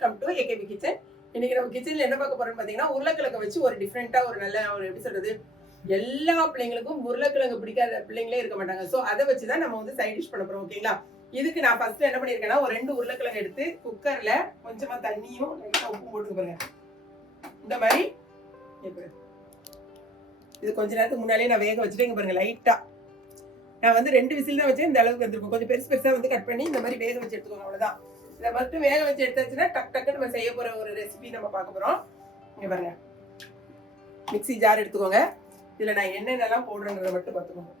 Welcome to AKP kitchen. இன்னைக்கு நம்ம கிச்சன்ல என்ன பார்க்க போறோம்னு பாத்தீங்கன்னா, உருளைக்கிழங்கு வச்சு ஒரு டிஃப்ரெண்டா ஒரு நல்ல ஒரு எப்படி சொல்றது, எல்லா பிள்ளைங்களுக்கும் உருளைக்கிழங்கு பிடிக்காத பிள்ளைங்களே இருக்க மாட்டாங்க. ஸோ அதை வச்சுதான் நம்ம வந்து சைட் டிஷ் பண்ண போறோம். ஓகேங்களா? இதுக்கு நான் ஃபர்ஸ்ட் என்ன பண்ணிருக்கேன்னா, ஒரு 2 உருளைக்கிழங்கு எடுத்து குக்கர்ல கொஞ்சமா தண்ணியும் உப்பும் போட்டு பாருங்க. இந்த மாதிரி இது கொஞ்ச நேரத்துக்கு முன்னாலே நான் வேக வச்சுட்டு இங்க பாருங்க, லைட்டா நான் வந்து 2 விசில் தான் வச்சேன். இந்த அளவுக்கு வந்துருக்கும். கொஞ்சம் பெருசு பெருசா வந்து கட் பண்ணி இந்த மாதிரி வேக வச்சு எடுத்துக்கோங்க. அவ்வளவுதான். இதை மட்டும் வேக வச்சு எடுத்தாச்சுன்னா டக் டக்கு நம்ம செய்ய போற ஒரு ரெசிபி நம்ம பார்க்க போறோம். இங்க பாருங்க, மிக்ஸி ஜார் எடுத்துக்கோங்க. இதுல நான் என்னென்னலாம் போடுறேங்கிறத மட்டும் பார்த்துக்கோங்க.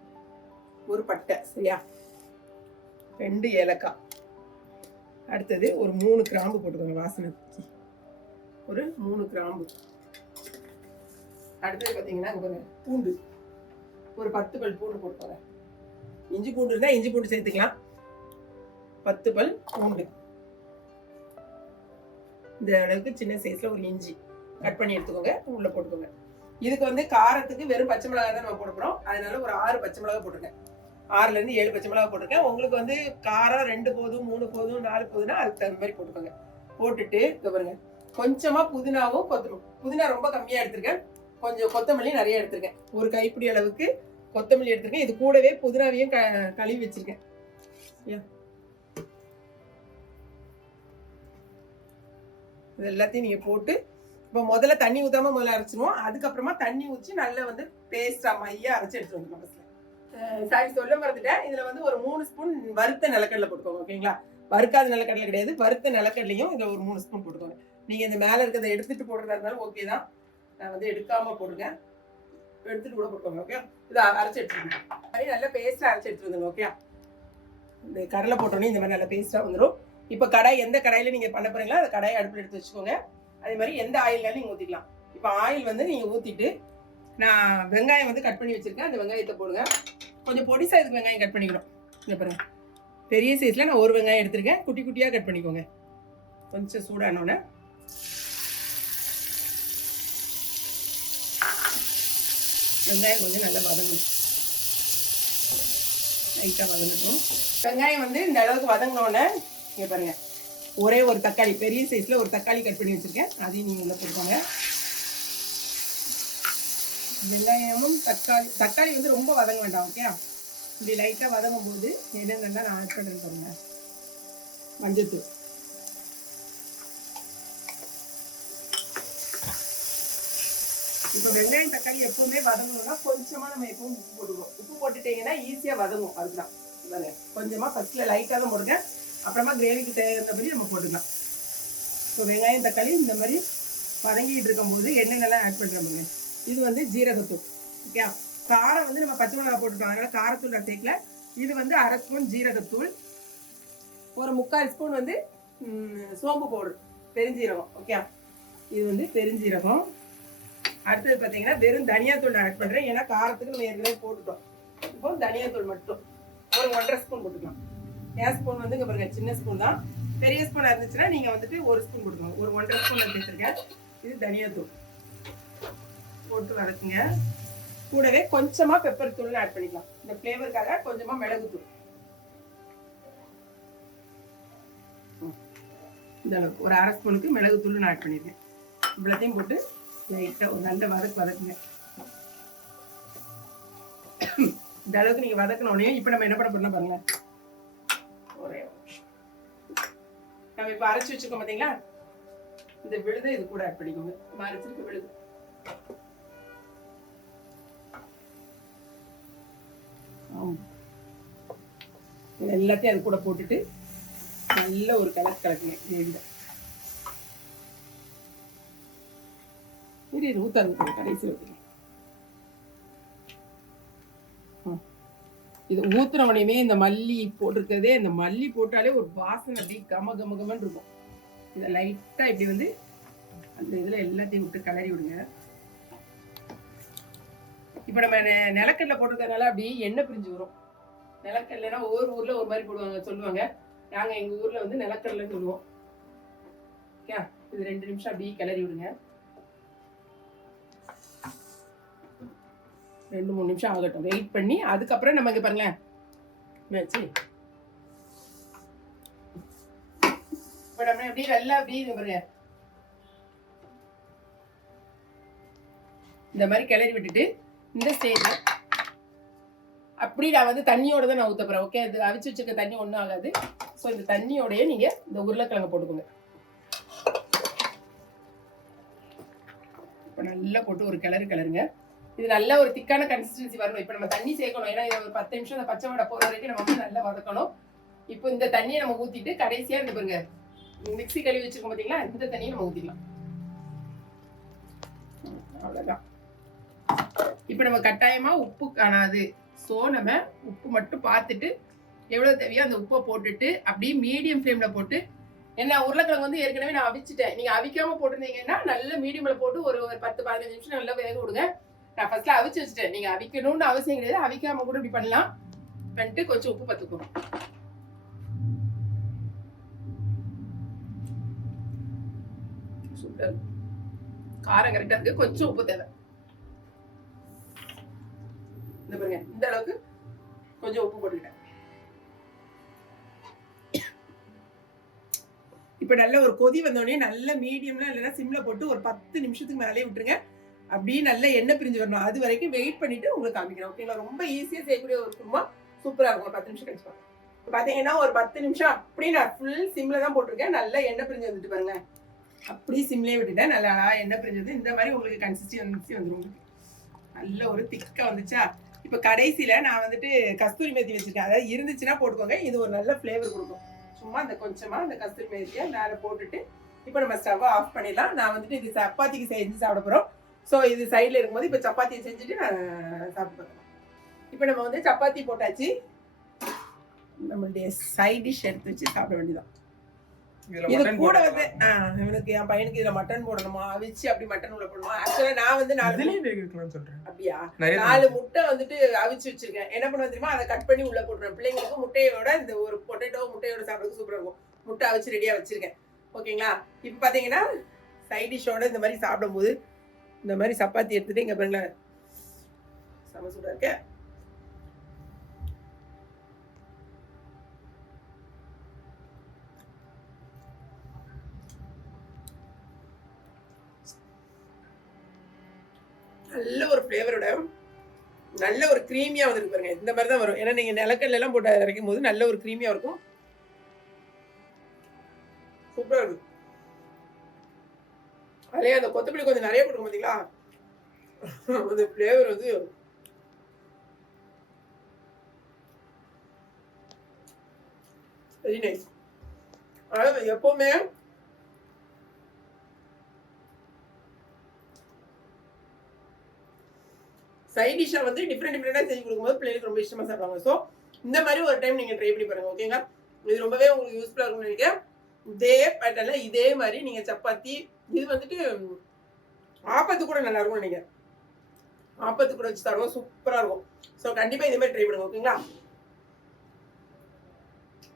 ஒரு பட்டை, சரியா, 2 ஏலக்காய், அடுத்தது ஒரு 3 கிராம்பு போட்டுக்கோங்க வாசனைக்கு. ஒரு 3 கிராம்பு. அடுத்தது பார்த்தீங்கன்னா பூண்டு, ஒரு 10 பல் பூண்டு போட்டுக்கோங்க. இஞ்சி பூண்டு இருந்தால் இஞ்சி பூண்டு சேர்த்துக்கலாம். 10 பல் பூண்டு, இந்த அளவுக்கு சின்ன சைஸ்ல ஒரு இஞ்சி கட் பண்ணி எடுத்துக்கோங்க, உள்ள போட்டுக்கோங்க. இதுக்கு வந்து காரத்துக்கு வெறும் பச்சை மிளகாய் தான் நம்ம போட போறோம். அதனால ஒரு 6 பச்சை மிளகாய் போட்டிருக்கேன். 6ல இருந்து 7 பச்சை மிளகாய் போட்டிருக்கேன். உங்களுக்கு வந்து காரம் 2 போதும், 3 போதும், 4 போதும்னா அதுக்கு தகுந்த மாதிரி போட்டுக்கோங்க. போட்டுட்டு இங்க பாருங்க, கொஞ்சமா புதினாவும் புதினா ரொம்ப கம்மியா எடுத்திருக்கேன். கொஞ்சம் கொத்தமல்லி நிறைய எடுத்திருக்கேன். ஒரு கைப்பிடி அளவுக்கு கொத்தமல்லி எடுத்திருக்கேன். இது கூடவே புதினாவையும் கழுவி வச்சிருக்கேன். இது எல்லாத்தையும் நீங்க போட்டு இப்போ முதல்ல தண்ணி ஊத்தாம முதல்ல அரைச்சிருவோம். அதுக்கப்புறமா தண்ணி ஊற்றி நல்லா வந்து பேஸ்டா மையா அரைச்சி எடுத்து வந்துடும். சாரி, சொல்ல மறந்துட்டேன். இதுல வந்து ஒரு 3 ஸ்பூன் வறுத்த நிலக்கடலை போட்டுக்கோங்க. ஓகேங்களா? வறுக்காத நிலக்கடலை கிடையாது, வறுத்த நிலக்கடலையும் இதுல ஒரு 3 ஸ்பூன் போட்டுக்கோங்க. நீங்க இந்த மேல இருக்கிறத எடுத்துட்டு போடுறதா இருந்தாலும் ஓகே தான். நான் வந்து எடுக்காம போடுங்க, எடுத்துட்டு கூட போட்டுக்கோங்க. ஓகே, இதை அரைச்சி எடுத்துக்கோங்க. அது நல்லா பேஸ்டா அரைச்சி எடுத்துட்டு வந்துடும். ஓகே, இந்த கடலை போட்டோன்னே இந்த மாதிரி நல்லா பேஸ்டா வந்துடும். இப்போ கடாய், எந்த கடாயில நீங்க பண்ண போறீங்களோ அந்த கடாயை அடுப்பில் எடுத்து வச்சுக்கோங்க. அதே மாதிரி எந்த ஆயில்னாலும் நீங்க ஊற்றிக்கலாம். இப்போ ஆயில் வந்து நீங்க ஊற்றிட்டு, நான் வெங்காயம் வந்து கட் பண்ணி வச்சிருக்கேன். அந்த வெங்காயத்தை போடுங்க. கொஞ்சம் பொடி சைஸுக்கு வெங்காயம் கட் பண்ணிக்கணும். இங்க பாருங்க, பெரிய சைஸ்ல நான் ஒரு வெங்காயம் எடுத்திருக்கேன். குட்டி குட்டியா கட் பண்ணிக்கோங்க. கொஞ்சம் சூடானோன்னு வெங்காயம் கொஞ்சம் நல்லா வதங்கணும். லைட்டா வதங்கட்டும். வெங்காயம் வந்து இந்த அளவுக்கு வதங்கினோடனே இங்க பாருங்க, ஒரே ஒரு தக்காளி, பெரிய சைஸ்ல ஒரு தக்காளி கட் பண்ணி வச்சிருக்கேன். அதையும் நீங்க உள்ள போட்டுக்கோங்க. வெங்காயமும் தக்காளி வந்து ரொம்ப வதங்க வேண்டாம். ஓகே, இப்படி லைட்டா வதங்கும் போது என்னென்னா நான் ஆட் பண்ணுறேன் பாருங்க. மஞ்சத்தூள், இப்போ வெங்காயம் தக்காளி எப்பவுமே வதங்கணும்னா கொஞ்சமா நம்ம எப்பவும் உப்பு போட்டுக்கணும். உப்பு போட்டுட்டீங்கன்னா ஈஸியா வதங்கும். அதுதான் கொஞ்சமா ஃபர்ஸ்ட்ல லைட்டா தான் போடுங்க, அப்புறமா கிரேவிக்கு தேவையானபடி நம்ம போட்டுக்கலாம். இப்போ வெங்காயம் தக்காளி இந்த மாதிரி வதங்கிட்டு இருக்கும் போது என்னென்னலாம் ஆட் பண்ணுறாங்க. இது வந்து ஜீரகத்தூள். ஓகே, காரம் வந்து நம்ம பச்சை மிளகாய் போட்டுட்டோம், அதனால காரத்தூள் நான் சேர்க்கல. இது வந்து 1/2 ஸ்பூன் ஜீரகத்தூள், ஒரு 3/4 ஸ்பூன் வந்து சோம்பு பவுடர், பெருஞ்சீரகம். ஓகே, இது வந்து பெருஞ்சீரகம். அடுத்தது பார்த்தீங்கன்னா வெறும் தனியாத்தூள் நான் ஆட் பண்ணுறேன். ஏன்னா காரத்துக்கு நம்ம ஏற்கனவே போட்டுட்டோம். இப்போ தனியாத்தூள் மட்டும் ஒரு 1.5 ஸ்பூன் போட்டுக்கலாம். ஏன் ஸ்பூன் வந்து இங்கே பாருங்க, சின்ன ஸ்பூன் தான். பெரிய ஸ்பூனாக இருந்துச்சுன்னா நீங்கள் வந்துட்டு 1 ஸ்பூன் போட்டுக்கோங்க. ஒரு 1.5 ஸ்பூன் சேர்த்துருக்கேன். இது தனியாத்தூள் போட்டு வதக்குங்க. கூடவே கொஞ்சமாக பெப்பர் தூள் ஆட் பண்ணிக்கலாம். இந்த ஃப்ளேவருக்காக கொஞ்சமாக மிளகுத்தூள், இந்த அளவுக்கு ஒரு 1/2 ஸ்பூனுக்கு மிளகுத்தூள் நான் ஆட் பண்ணியிருக்கேன். இவ்வளோத்தையும் போட்டு லைட்டாக ஒரு நல்ல வதக்குங்க. இந்த அளவுக்கு நீங்கள் வதக்கணுன்னே இப்போ நம்ம என்ன பண்ண போறோம்னா பாருங்களேன், ஒரே நம்ம இப்போ அரைச்சி வச்சுக்கோம் பார்த்தீங்களா, இந்த விழுதை இது கூட ஆட் பண்ணிக்கோங்க. அரைச்சிருக்க விழுது எல்லாத்தையும் அது கூட போட்டுட்டு நல்ல ஒரு கலக்குங்க. ஊத்தாங்க கடைசி ஊற்றுங்க. இது ஊத்துன உடனே இந்த மல்லி போட்டிருக்கிறதே, இந்த மல்லி போட்டாலே ஒரு வாசனை அப்படி கமகமன்னு இருக்கும். இதை லைட்டா இப்படி வந்து அந்த இதுல எல்லாத்தையும் விட்டு கிளறி விடுங்க. இப்ப நம்ம நிலக்கடலை போட்டிருக்கிறதுனால அப்படி எண்ணெய் பிரிஞ்சு வரும். நிலக்கடலைன்னா ஒவ்வொரு ஊர்ல ஒரு மாதிரி போடுவாங்க, சொல்லுவாங்க. நாங்க எங்க ஊர்ல வந்து நிலக்கடலைன்னு சொல்லுவோம். இது 2 நிமிஷம் அப்படியே கிளறி விடுங்க. 2-3 நிமிஷம் ஆகட்டும். வெயிட் பண்ணி அதுக்கப்புறம் நம்ம இங்க பாருங்களேன், இப்போ நம்ம எப்படி நல்லா அப்படி பாருங்க இந்த மாதிரி கிளறி விட்டுட்டு இந்த ஸ்டேஜ் அப்படி நான் வந்து தண்ணியோட தான் நான் ஊற்ற போகிறேன். ஓகே, அது அவிச்சு வச்சிருக்க தண்ணி ஒன்றும் ஆகாது. ஸோ இந்த தண்ணியோடய நீங்கள் இந்த உருளைக்கிழங்கு போட்டுக்கோங்க. இப்போ நல்லா போட்டு ஒரு கிளறுங்க. இது நல்ல ஒரு திக்கான கன்சிஸ்டன்சி வரணும். இப்போ நம்ம தண்ணி சேர்க்கணும். ஏன்னா இதை ஒரு 10 நிமிஷம் அந்த பச்சை வடை போகிற வரைக்கும் நம்ம வந்து நல்லா வதக்கணும். இப்போ இந்த தண்ணியை நம்ம ஊற்றிட்டு கடைசியாக இந்த பாருங்க மிக்ஸி கழுவி வச்சிருக்கோம் பார்த்தீங்களா, இந்த தண்ணியை நம்ம ஊற்றிக்கலாம். அவ்வளோதான். இப்போ நம்ம கட்டாயமாக உப்பு காணாது. ஸோ நம்ம உப்பு மட்டும் பார்த்துட்டு எவ்வளோ தேவையோ அந்த உப்பை போட்டுட்டு அப்படியே மீடியம் ஃப்ளேமில் போட்டு, என்ன உருளைக்கிழங்கு வந்து ஏற்கனவே நான் அவிச்சிட்டேன். நீங்கள் அவிக்காமல் போட்டிருந்தீங்கன்னா நல்ல மீடியமில் போட்டு ஒரு 10-15 நிமிஷம் நல்லா வேக விடுங்க. நான் ஃபர்ஸ்ட்ல அவிச்சு வச்சுட்டேன். நீங்கள் அவிக்கணும்னு அவசியம் கிடையாது. அவிக்காமல் கூட இப்படி பண்ணலாம். பண்ணிட்டு கொஞ்சம் உப்பு பார்த்துக்கணும். சூப்பர். காரம் கரெக்டாக இருக்கு. கொஞ்சம் உப்பு தேவை. இந்த பாருங்க இந்த அளவுக்கு கொஞ்சம் உப்பு போட்டுக்கிட்டேன். இப்ப நல்ல ஒரு கொதி வந்தோடனே நல்ல மீடியம்ல இல்லைன்னா சிம்ல போட்டு ஒரு 10 நிமிஷத்துக்கு மேலே விட்டுருங்க. அப்படியே நல்ல எண்ணெய் பிரிஞ்சு வரணும். அது வரைக்கும் வெயிட் பண்ணிட்டு உங்களுக்கு காமிக்கிறேன். ஓகேங்களா? ரொம்ப ஈஸியா செய்யக்கூடிய ஒரு குருமா, சூப்பரா இருக்கும். ஒரு 10 நிமிஷம் கழிச்சு பாருங்க. பாத்தீங்கன்னா ஒரு 10 நிமிஷம் அப்படியே நான் ஃபுல் சிம்ல தான் போட்டிருக்கேன். நல்லா எண்ணெய் பிரிஞ்சு வந்துட்டு பாருங்க. அப்படியே சிம்லேயே விட்டுட்டேன். நல்லா எண்ணெய் பிரிஞ்சு வந்து இந்த மாதிரி உங்களுக்கு கன்சிஸ்டன்சி வந்துடும். நல்ல ஒரு திக்கா வந்துச்சா? இப்போ கடைசியில நான் வந்துட்டு கஸ்தூரி மேத்தி வச்சிருக்கேன். அதாவது இருந்துச்சுன்னா போட்டுக்கோங்க. இது ஒரு நல்ல ஃப்ளேவர் கொடுக்கும். சும்மா அந்த கொஞ்சமா அந்த கஸ்தூரி மேத்தியை மேலே போட்டுட்டு இப்போ நம்ம ஸ்டவ்வை ஆஃப் பண்ணிடலாம். நான் வந்துட்டு இது சப்பாத்திக்கு செஞ்சு சாப்பிட போகிறோம். ஸோ இது சைடில் இருக்கும்போது இப்போ சப்பாத்தியை செஞ்சுட்டு நான் சாப்பிட்டு போகிறேன். இப்போ நம்ம வந்து சப்பாத்தி போட்டாச்சு. நம்மளுடைய சைட் டிஷ் எடுத்து வச்சு சாப்பிட வேண்டியதான். இது கூட வந்து இவனுக்கு என் பையனுக்கு இதுல மட்டன் போடணுமா, அவிச்சு அப்படி மட்டன் உள்ள போடணுமா. ஆக்சுவலா நான் வந்து 4 முட்டை வந்துட்டு அவிச்சு வச்சிருக்கேன். என்ன பண்ணுவேன் தெரியுமா, அதை கட் பண்ணி உள்ள போட்டுருவேன். பிள்ளைங்களுக்கு முட்டையோட இந்த ஒரு முட்டையோட சாப்பிட்றதுக்கு சூப்பரா இருக்கும். முட்டை அவிச்சு ரெடியா வச்சிருக்கேன். ஓகேங்களா? இப்ப பாத்தீங்கன்னா சைட் டிஷ்ஷோட இந்த மாதிரி சாப்பிடும்போது இந்த மாதிரி சப்பாத்தி எடுத்துட்டு இங்க பாருங்களேன், செம சூடா இருக்க. நல்ல ஒரு ஃப்ளேவரோட நல்ல ஒரு க்ரீமியா வந்துருக்கு பாருங்க. இந்த மாதிரி தான் வரும். ஏன்னா நீங்க நிலக்கடல எல்லாம் போட்டு அரைக்கும் போது நல்ல ஒரு க்ரீமியா இருக்கும். சூப்பரா இருக்கு. அதே அந்த கொத்தமல்லி கொஞ்சம் நிறைய போட்டுக்க பார்த்தீங்களா, அந்த ஃப்ளேவர் வந்து வெரி நைஸ். அதாவது எப்பவுமே சைட் டிஷ்ஷை வந்து டிஃப்ரெண்டாக செஞ்சு கொடுக்கும்போது பிள்ளைகளுக்கு ரொம்ப இஷ்டமாக சாப்பிடுவாங்க. ஸோ இந்த மாதிரி ஒரு டைம் நீங்கள் ட்ரை பண்ணி பாருங்கள். ஓகேங்களா? இது ரொம்பவே உங்களுக்கு யூஸ்ஃபுல்லாக இருக்கும்னு நினைக்கிறேன். இதே பேட்டர்னில் இதே மாதிரி நீங்கள் சப்பாத்தி, இது வந்துட்டு ஆப்பத்து கூட நல்லா இருக்கும்னு நினைக்கிறேன். ஆப்பத்து கூட வச்சு தருவோம், சூப்பராக இருக்கும். ஸோ கண்டிப்பாக இதே மாதிரி ட்ரை பண்ணுங்க. ஓகேங்களா?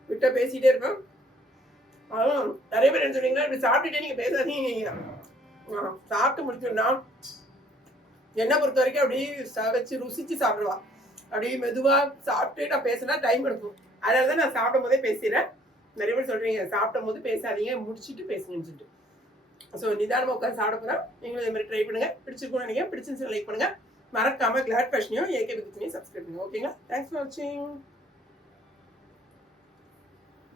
விட்ட பேசிகிட்டே இருப்பேன். அதுவும் நிறைய பேர் என்ன சொன்னீங்கன்னா, இப்படி சாப்பிட்டுட்டே நீங்கள் பேசாதீங்க. சாப்பிட்டு முடிச்சோம்னா என்னை பொறுத்த வரைக்கும் அப்படியே வச்சு ருசிச்சு சாப்பிடுவா. அப்படியே மெதுவாக சாப்பிட்டு நான் பேசினா டைம் எடுக்கும். அதனால தான் நான் சாப்பிடும் போதே பேசுகிறேன். நிறைய பேர் சொல்கிறீங்க சாப்பிடும் போது பேசாதீங்க, முடிச்சுட்டு பேசுங்கன்னு சொல்லிட்டு. ஸோ நிதானமாக உட்காந்து சாப்பிட போகிறேன். நீங்களும் இதே மாதிரி ட்ரை பண்ணுங்கள். பிடிச்சிருக்கும்னு நினைக்கிறேன். பிடிச்சிருந்துச்சு லைக் பண்ணுங்கள். மறக்காமல் கிளாட் ஃபேஷனையும் ஏகே வித்மியும் சப்ஸ்கிரைப் பண்ணுங்கள். ஓகேங்களா? தேங்க்ஸ் ஃபார் வாட்சிங்.